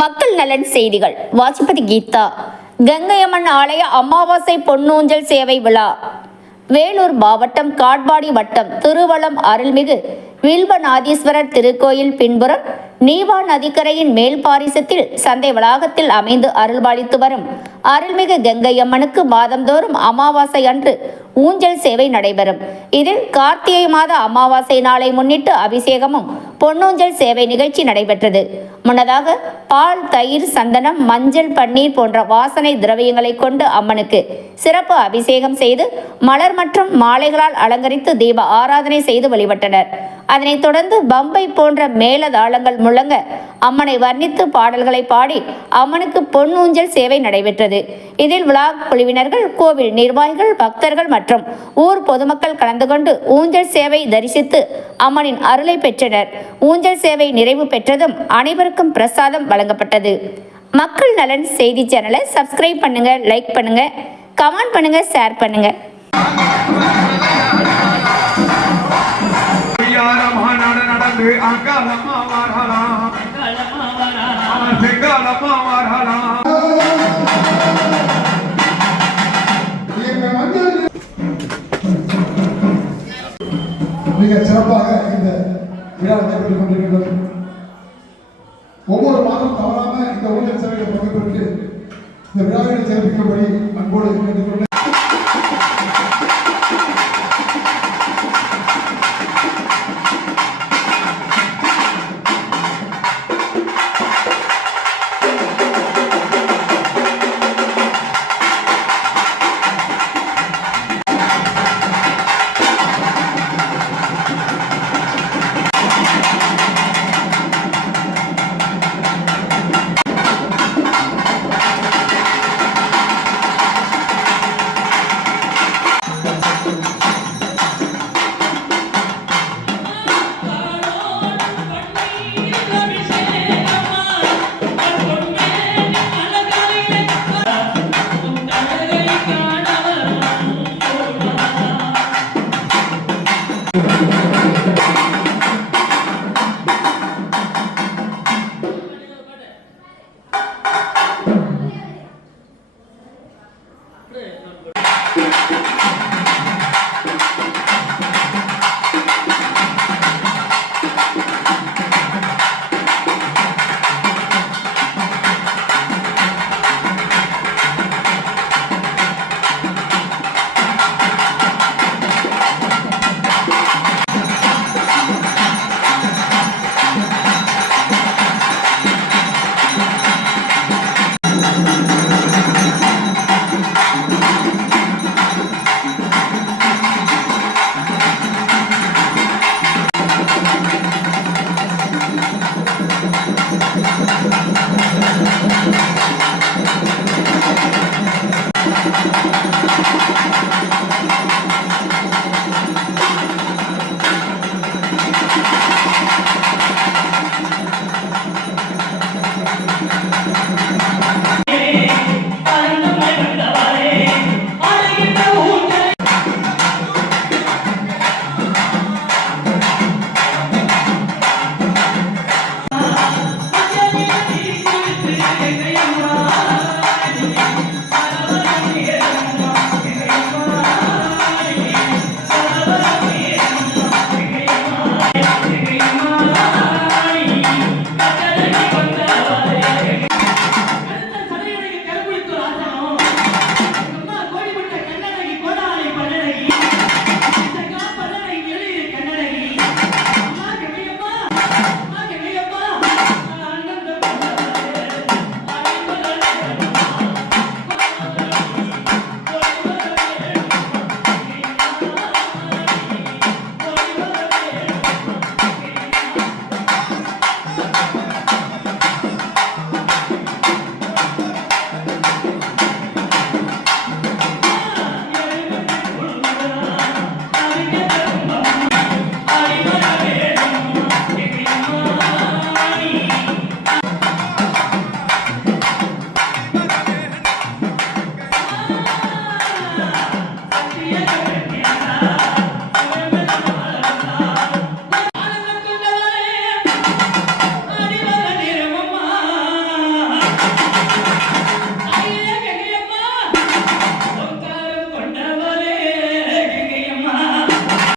மக்கள் நலன் செய்திகள். வாசிப்பது கீதா. கங்கையம்மன் ஆலய அமாவாசை பொன்னூஞ்சல் சேவை விழா. வேலூர் மாவட்டம் காட்பாடி வட்டம் திருவளம் அருள்மிகு வில்வநாதீஸ்வரர் திருக்கோயில் பின்புறம் நீவா நதிக்கரையின் மேல் பாரிசத்தில் சந்தை வளாகத்தில் அமைந்து அருள்பாலித்து வரும் அருள்மிகு கங்கையம்மனுக்கு மாதந்தோறும் அமாவாசை அன்று ஊஞ்சல் சேவை நடைபெறும். இதில் கார்த்திகை மாத அமாவாசை நாளை முன்னிட்டு அபிஷேகமும் பொன்னூஞ்சல் சேவை நிகழ்ச்சி நடைபெற்றது. முன்னதாக பால் தயிர் சந்தனம் மஞ்சள் பன்னீர் போன்ற வாசனை திரவியங்களை கொண்டு அம்மனுக்கு சிறப்பு அபிஷேகம் செய்து மலர் மற்றும் மாலைகளால் அலங்கரித்து தீப ஆராதனை செய்து வழிபட்டனர். அதனைத் தொடர்ந்து பம்பை போன்ற மேலதாளங்கள் முழங்க அம்மனை வர்ணித்து பாடல்களை பாடி அம்மனுக்கு பொன்னூஞ்சல் சேவை நடைபெற்றது. இதில் விழா குழுவினர்கள் கோவில் நிர்வாகிகள் பக்தர்கள் மற்றும் ஊர் பொதுமக்கள் கலந்து கொண்டு ஊஞ்சல் சேவை தரிசித்து அம்மனின் அருளை பெற்றனர். ஊஞ்சல் சேவை நிறைவு பெற்றதும் அனைவருக்கும் பிரசாதம் வழங்கப்பட்டது. மக்கள் நலன் செய்தி சேனலை சப்ஸ்கிரைப் பண்ணுங்க லைக் பண்ணுங்க கமெண்ட் பண்ணுங்க ஷேர் பண்ணுங்க. ஐயார மாநாடு நடந்து அங்காளம்மா மிக சிறப்பாக இந்த விழா நடைபெற்றுக் கொண்டிருக்கிறது ஒவ்வொரு மாதம் தவறாம இந்த ஊழியர் சேவையில் பங்கு பெற்று இந்த விழாவினை சிறப்பிக்கும்படி அன்போடு கேட்டுக்கொண்டு